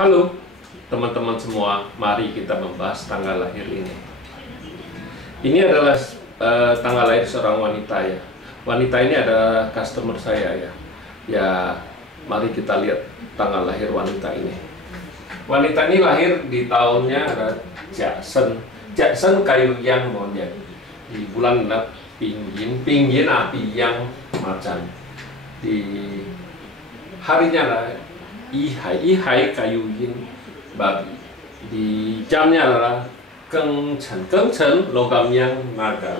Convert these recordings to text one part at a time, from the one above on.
Halo teman-teman semua, mari kita membahas tanggal lahir ini. Ini adalah tanggal lahir seorang wanita ya. Wanita ini adalah customer saya ya. Ya, mari kita lihat tanggal lahir wanita ini. Wanita ini lahir di tahunnya ada Jackson kayu yang monyet di bulan Pinyin api yang macan. Di harinya lah Ihai kayu yin babi. Di jamnya adalah Gengchen logam yang naga.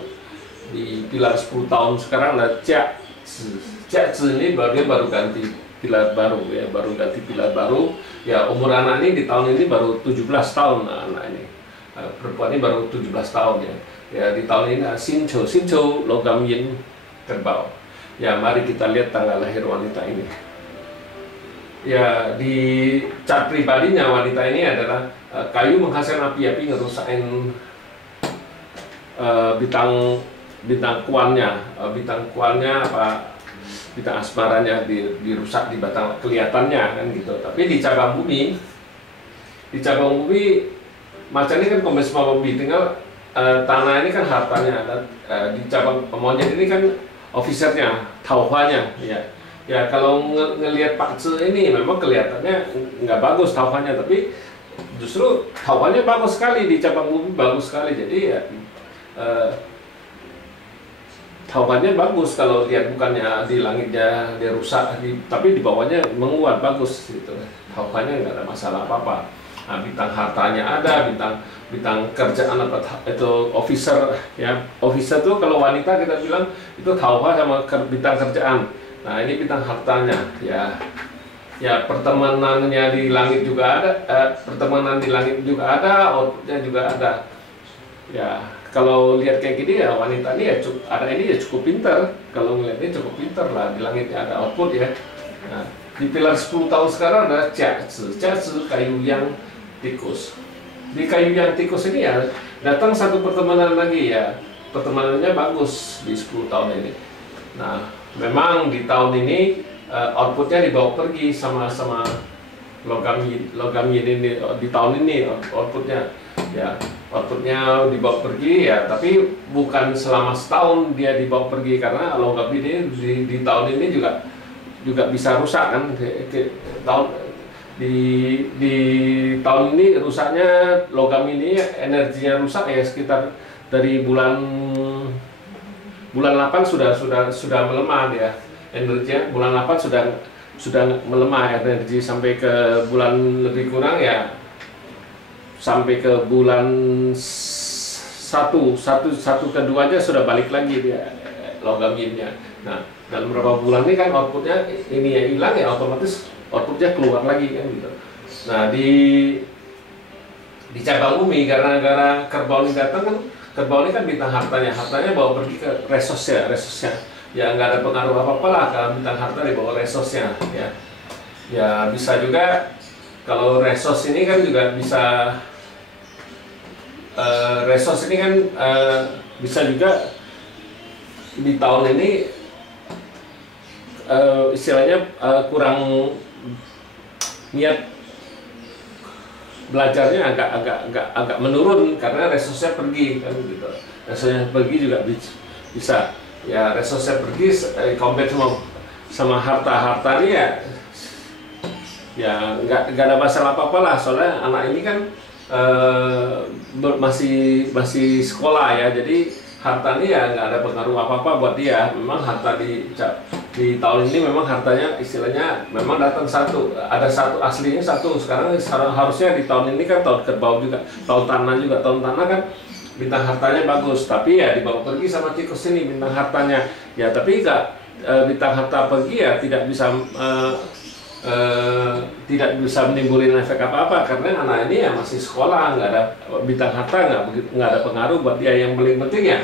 Di pilar 10 tahun sekarang adalah Jiazi ini dia baru ganti pilar baru ya, baru ganti pilar baru ya. Umur anak ini di tahun ini baru 17 tahun. Anak ini perempuan ini baru 17 tahun ya. Ya, di tahun ini Sincho logam yin kerbau. Ya, mari kita lihat tanggal lahir wanita ini. Ya, di cat pribadinya wanita ini adalah kayu menghasilkan api-api ngerusakin bintang kuannya apa bintang asmaranya dirusak di batang kelihatannya kan gitu. Tapi di cabang bumi macan ini kan kombes sama bumi, tinggal tanah ini kan hartanya. Di cabang monyet ini kan officernya, tauhanya ya. Ya, kalau ngelihat Pak Ce ini memang kelihatannya nggak bagus tauhannya, tapi justru tauhannya bagus sekali, di cabang bumi bagus sekali. Jadi ya tauhannya bagus. Kalau lihat bukannya di langitnya dia rusak, tapi di bawahnya menguat bagus gitu. Tauhannya nggak ada masalah apa-apa. Nah, bintang hartanya ada, bintang kerjaan apa itu officer ya. Officer tuh kalau wanita kita bilang itu tauha sama bintang kerjaan. Nah, ini bintang hartanya ya. Ya, pertemanannya di langit juga ada, pertemanan di langit juga ada, outputnya juga ada. Ya, kalau lihat kayak gini ya wanita ini ya cukup pinter. Kalau ngeliatnya cukup pinter lah, di langitnya ada output ya. Nah, di pilar 10 tahun sekarang ada Jiazi kayu yang tikus. Di kayu yang tikus ini ya datang satu pertemanan lagi ya. Pertemanannya bagus di 10 tahun ini. Nah, memang di tahun ini outputnya dibawa pergi sama logam yin ini. Di tahun ini outputnya dibawa pergi ya, tapi bukan selama setahun dia dibawa pergi, karena logam ini di tahun ini juga bisa rusak kan. Di tahun ini rusaknya logam ini energinya rusak ya, sekitar dari bulan 8 sudah melemah dia energinya. Bulan 8 sudah melemah energi sampai ke bulan lebih kurang ya, sampai ke bulan satu keduanya sudah balik lagi dia logam yinnya. Nah, dalam beberapa bulan ini kan outputnya ini ya hilang ya, otomatis outputnya keluar lagi kan gitu. Nah, di cabang bumi gara-gara kerbau ini datang kan. Kerbau ini kan bintang hartanya bawa pergi ke resosnya ya, nggak ada pengaruh apa-apa lah kalau bintang harta dibawa resosnya ya. Ya, bisa juga kalau resos ini kan juga bisa resos ini kan bisa juga di tahun ini istilahnya kurang niat belajarnya agak menurun karena resosnya pergi kan gitu. Resosnya pergi juga bisa ya, resosnya pergi compare sama harta ini ya nggak ada masalah apa-apa lah, soalnya anak ini kan masih sekolah ya, jadi harta ini ya nggak ada pengaruh apa-apa buat dia. Memang harta di tahun ini memang hartanya istilahnya memang datang ada satu aslinya satu. Sekarang harusnya di tahun ini kan tahun kerbau juga, tahun tanah kan bintang hartanya bagus, tapi ya dibawa pergi sama tikus ini bintang hartanya ya. Tapi bintang harta pergi ya tidak bisa menimbulkan efek apa-apa, karena anak ini ya masih sekolah, nggak ada bintang harta, nggak ada pengaruh buat dia. Yang paling penting ya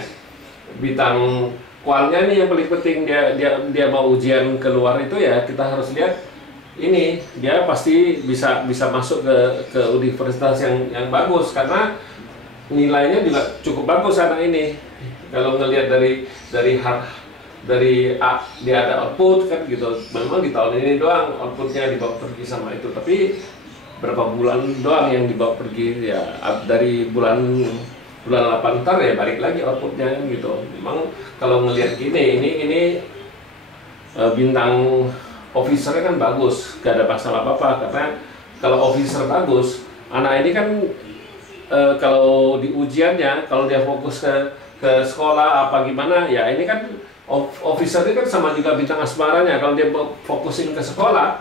bintang kualnya nih yang paling penting. Dia mau ujian keluar itu ya kita harus lihat ini dia pasti bisa masuk ke universitas yang bagus, karena nilainya juga cukup bagus anak ini. Kalau ngelihat dari dia ada output kan gitu. Memang di tahun ini doang outputnya dibawa pergi sama itu, tapi berapa bulan doang yang dibawa pergi ya, dari bulan 8 ntar ya balik lagi outputnya gitu. Memang kalau ngelihat gini, ini bintang officernya kan bagus, gak ada masalah apa-apa, karena kalau officer bagus, anak ini kan kalau di ujiannya, kalau dia fokus ke sekolah apa gimana, ya ini kan officer ini kan sama juga bintang asmaranya. Kalau dia fokusin ke sekolah,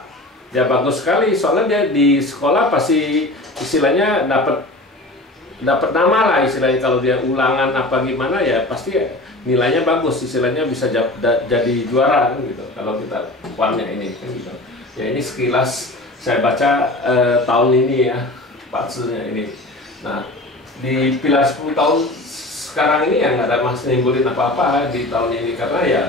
ya bagus sekali, soalnya dia di sekolah pasti istilahnya dapat nama lah istilahnya. Kalau dia ulangan apa gimana ya pasti nilainya bagus, istilahnya bisa jadi juara kan gitu. Kalau kita uangnya ini kan gitu. Ya ini sekilas saya baca tahun ini ya Pak Sunya ini. Nah di pilar 10 tahun sekarang ini ya nggak ada nimbulin apa-apa di tahun ini, karena ya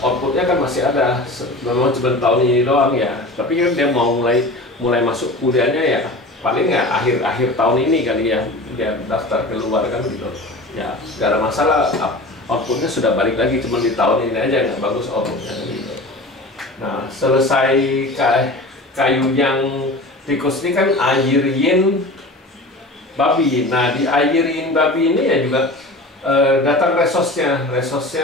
outputnya kan masih ada, memang cuma tahun ini doang ya. Tapi kan dia mau mulai masuk kuliahnya ya paling nggak akhir tahun ini kali ya dia daftar keluar kan gitu. Ya nggak ada masalah, outputnya sudah balik lagi, cuma di tahun ini aja nggak bagus outputnya gitu. Nah selesai kayu yang tikus ini kan Airin babi. Nah di Airin babi ini ya juga datang resosnya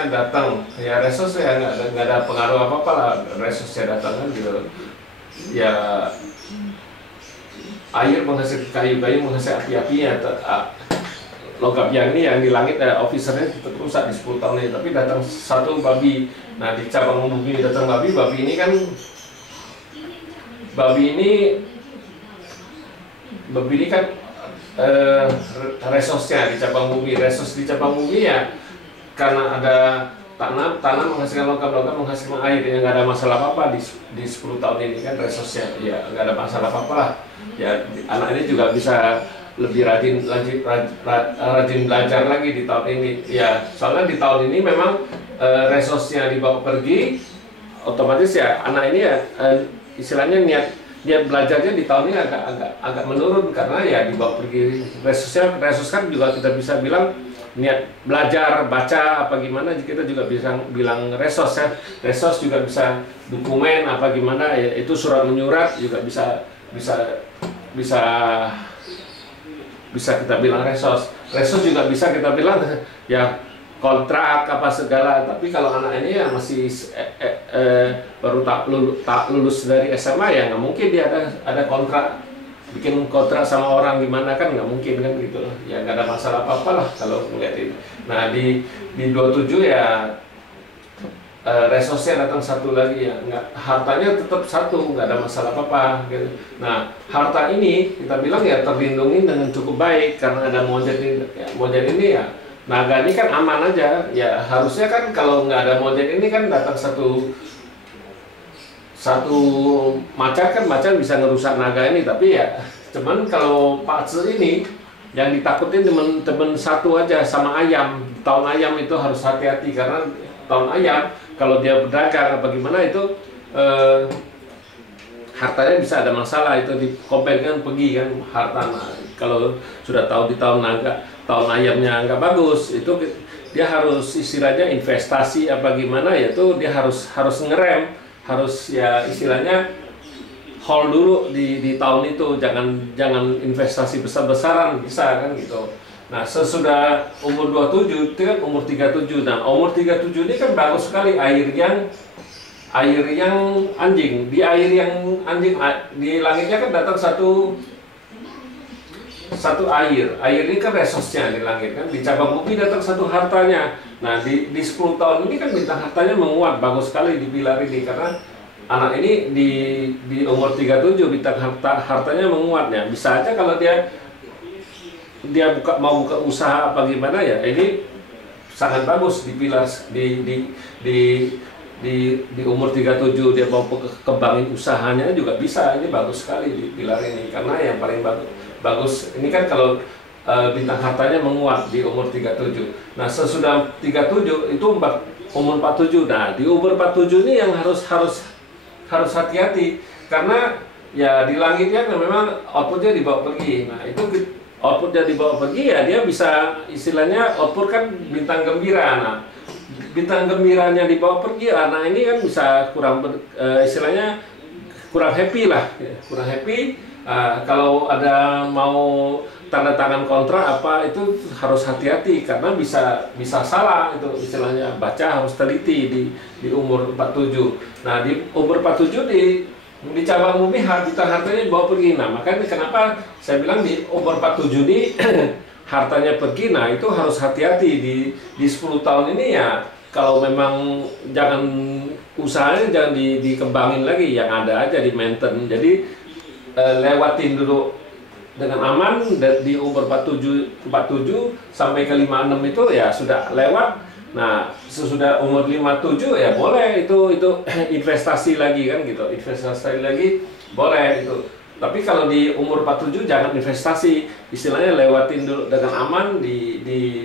datang ya, resos ya nggak ada pengaruh apa-apa lah, resosnya datang kan gitu ya. Air menghasilkan kayu menghasilkan api-apinya. Logam yang ini yang di langit officernya tetap rusak di 10 tahun ini, tapi datang satu babi. Nah di cabang bumi datang babi ini kan resosnya di cabang bumi. Resos di cabang bumi ya karena ada tanam menghasilkan logam menghasilkan air, yang nggak ada masalah apa-apa di 10 tahun ini kan resosnya ya nggak ada masalah apa-apa lah ya. Anak ini juga bisa lebih rajin belajar lagi di tahun ini ya, soalnya di tahun ini memang resosnya dibawa pergi, otomatis ya anak ini ya istilahnya niat belajarnya di tahun ini agak menurun, karena ya dibawa pergi resos kan juga kita bisa bilang niat belajar baca apa gimana, kita juga bisa bilang resos ya. Resos juga bisa dokumen apa gimana ya, itu surat menyurat juga bisa kita bilang resos juga bisa kita bilang ya kontrak apa segala. Tapi kalau anak ini ya masih baru tak lulus dari SMA ya nggak mungkin dia ada kontrak, bikin kontrak sama orang gimana kan nggak mungkin kan gitu ya, nggak ada masalah apa-apa lah kalau ngeliat ini. Nah di 27 ya resosnya datang satu lagi ya, nggak, hartanya tetap satu, nggak ada masalah apa-apa gitu. Nah harta ini kita bilang ya terlindungi dengan cukup baik karena ada monjet ini ya. Naga ini kan aman aja ya, harusnya kan kalau nggak ada monjet ini kan datang satu macan kan, macan bisa ngerusak naga ini. Tapi ya cuman kalau Pak Ce ini yang ditakutin temen satu aja sama ayam. Tahun ayam itu harus hati-hati, karena tahun ayam kalau dia berdagang apa gimana itu hartanya bisa ada masalah, itu di kan pergi kan harta. Nah, kalau sudah tahu di tahun naga, tahun ayamnya nggak bagus, itu dia harus istilahnya investasi apa gimana ya, itu dia harus ngerem, harus ya istilahnya hold dulu di tahun itu, jangan investasi besar-besaran, bisa kan gitu. Nah sesudah umur 27 itu kan umur 37. Nah umur 37 ini kan bagus sekali air yang anjing. Di air yang anjing di langitnya kan datang satu air ini kan resosnya di langit kan, di cabang bumi datang satu hartanya. Nah di 10 tahun ini kan bintang hartanya menguat bagus sekali di pilar ini, karena anak ini di umur 37 bintang hartanya menguatnya. Bisa aja kalau dia mau buka usaha apa gimana ya, ini sangat bagus di pilar di umur 37 dia mau kembangin usahanya juga bisa. Ini bagus sekali di pilar ini, karena yang paling bagus ini kan kalau bintang hartanya menguat di umur 37. Nah sesudah 37 itu umur 47. Nah di umur 47 ini yang harus hati-hati, karena ya di langitnya memang outputnya dibawa pergi. Nah itu outputnya dibawa pergi ya, dia bisa istilahnya output kan bintang gembira. Nah bintang gembiranya dibawa pergi, nah ini kan bisa istilahnya kurang happy lah ya. Kurang happy Kalau ada mau tanda tangan kontrak apa itu harus hati-hati karena bisa salah itu istilahnya, baca harus teliti di umur 47. Nah di umur 47 di cabang bumi bintang hartanya dibawa pergi. Nah makanya kenapa saya bilang di umur 47 ini hartanya pergi. Nah itu harus hati-hati di 10 tahun ini ya. Kalau memang jangan usahanya jangan dikembangin lagi, yang ada aja di maintain. Jadi lewatin dulu dengan aman di umur 47 sampai ke 56 itu ya sudah lewat. Nah sesudah umur 57 ya boleh itu investasi lagi kan gitu, investasi lagi boleh itu. Tapi kalau di umur 47 jangan investasi, istilahnya lewatin dulu dengan aman di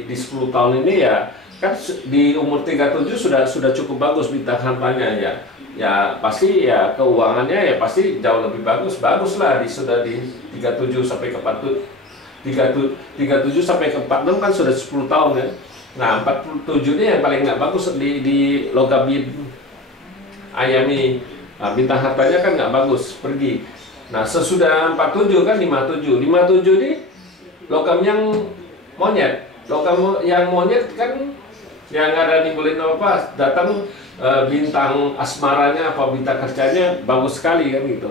10 tahun ini ya. Kan di umur 37 sudah cukup bagus bintang hartanya ya. Ya pasti ya keuangannya ya pasti jauh lebih bagus lah sudah di 37 sampai ke 47 sampai ke 46 kan sudah 10 tahun ya. Nah 47 ini yang paling nggak bagus di logam ayam ini. Nah, bintang hartanya kan nggak bagus pergi. Nah sesudah 47 kan 57 ini logam yang monyet. Logam yang monyet kan yang ada nimbulin apa datang bintang asmaranya apa bintang kerjanya bagus sekali kan gitu.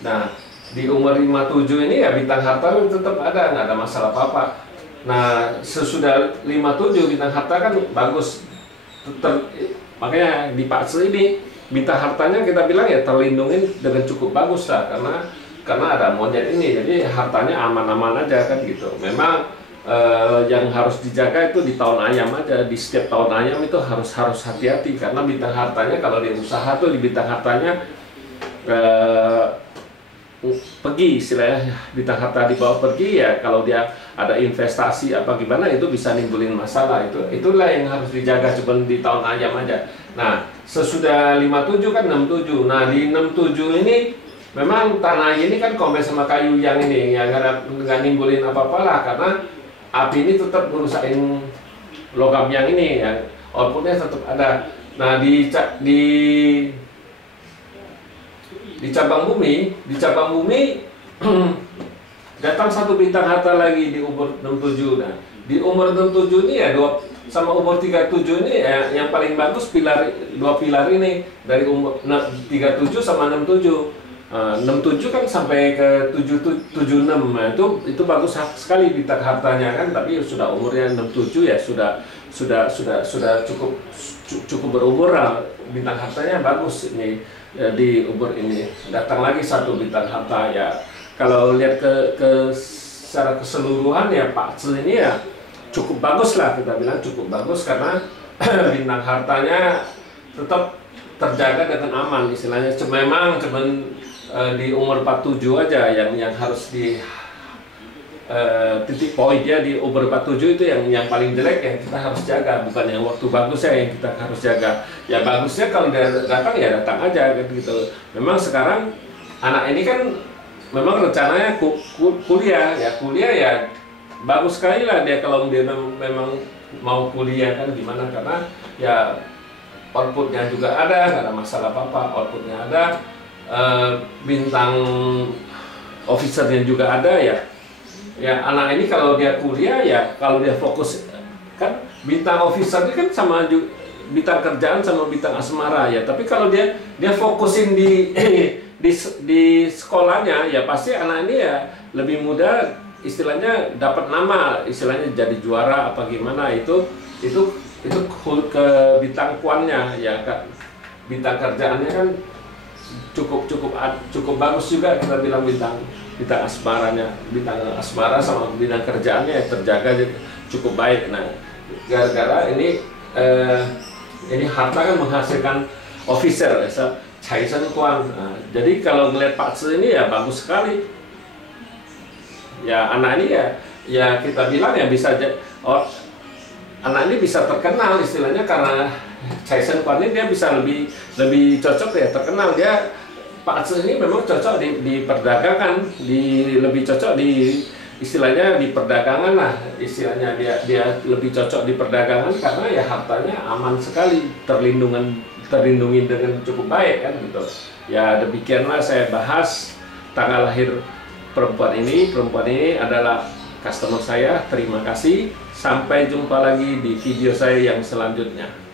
Nah di umur 57 ini ya bintang harta tetap ada, nggak ada masalah apa-apa. Nah sesudah 57 bintang harta kan bagus, makanya di fase ini bintang hartanya kita bilang ya terlindungi dengan cukup bagus lah karena ada monyet ini, jadi hartanya aman-aman aja kan gitu. Memang yang harus dijaga itu di tahun ayam aja, di setiap tahun ayam itu harus hati-hati karena bintang hartanya kalau di usaha tuh di bintang hartanya pergi istilahnya, bintang harta di bawah pergi ya, kalau dia ada investasi apa gimana itu bisa nimbulin masalah. Itulah yang harus dijaga cuma di tahun ayam aja. Nah sesudah 57 kan 67. Nah di 67 ini memang tanah ini kan kombes sama kayu yang ini yang nggak nimbulin apa-apa lah karena api ini tetap merusakin logam yang ini ya, outputnya tetap ada. Nah di cabang bumi datang satu bintang harta lagi di umur 67. Nah di umur 67 ini ya sama umur 37 ini ya, yang paling bagus dua pilar ini dari umur 37 sama 67. 67 kan sampai ke 76. Nah, itu bagus sekali bintang hartanya kan, tapi sudah umurnya 67 ya sudah cukup berumur lah, bintang hartanya bagus ini di umur ini. Datang lagi satu bintang harta ya. Kalau lihat ke secara keseluruhan ya Pak Tse ini ya cukup bagus lah, kita bilang cukup bagus karena bintang hartanya tetap terjaga dengan aman istilahnya. Memang cuman di umur 47 aja yang harus di titik poin ya, di umur 47 itu yang paling jelek yang kita harus jaga, bukan yang waktu bagusnya yang kita harus jaga. Ya bagusnya kalau dia datang ya datang aja gitu. Memang sekarang anak ini kan memang rencananya kuliah ya bagus sekali lah dia kalau dia memang mau kuliah kan gimana, karena ya outputnya juga ada, nggak ada masalah apa-apa, outputnya ada. Bintang officernya juga ada ya. Ya anak ini kalau dia kuliah ya, kalau dia fokus kan bintang officer ini kan sama bintang kerjaan sama bintang asmara ya. Tapi kalau dia fokusin di sekolahnya ya pasti anak ini ya lebih mudah istilahnya dapat nama, istilahnya jadi juara apa gimana itu ke bintang kuannya ya Kak. Bintang kerjaannya kan cukup bagus juga, kita bilang bintang asmaranya, bintang asmara sama bintang kerjaannya terjaga cukup baik. Nah gara-gara ini harta kan menghasilkan officer ya, Caisan Kuan. Nah, jadi kalau ngelihat Pak Tse ini ya bagus sekali ya, anak ini ya kita bilang ya bisa anak ini bisa terkenal istilahnya karena Caisan Kuan ini dia bisa lebih cocok ya terkenal. Dia Pak Tse ini memang cocok di perdagangan, lebih cocok di istilahnya di perdagangan lah, istilahnya dia lebih cocok di perdagangan karena ya hartanya aman sekali, terlindungi dengan cukup baik kan gitu. Ya demikianlah saya bahas tanggal lahir perempuan ini adalah customer saya. Terima kasih. Sampai jumpa lagi di video saya yang selanjutnya.